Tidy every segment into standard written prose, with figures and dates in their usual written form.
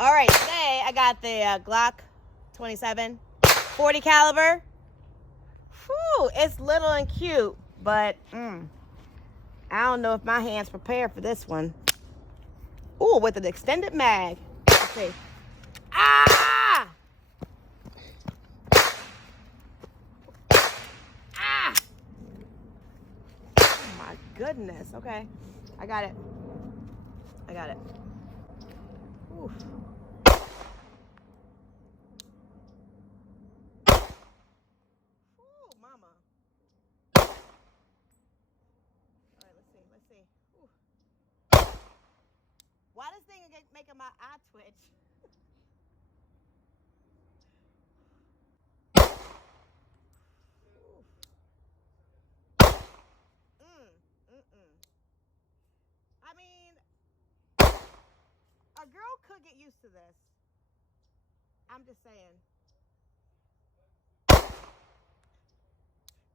All right, today I got the Glock 27 40 caliber. Whew, it's little and cute, but I don't know if my hand's prepared for this one. Ooh, with an extended mag. Let's see. Ah! Ah! Oh my goodness. Okay, I got it. I got it. Ooh. Ooh, mama. All right, let's see. Ooh. Why this thing is making my eye twitch? I mean, a girl could get used to this. I'm just saying.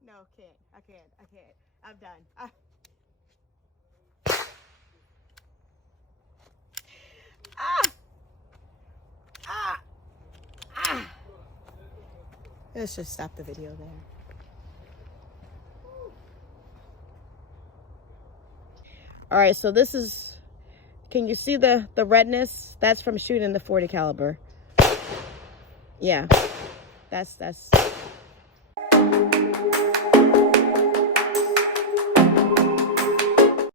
No, I can't. I'm done. Let's just stop the video there. All right, so this is, can you see the redness? That's from shooting the 40 caliber. Yeah, that's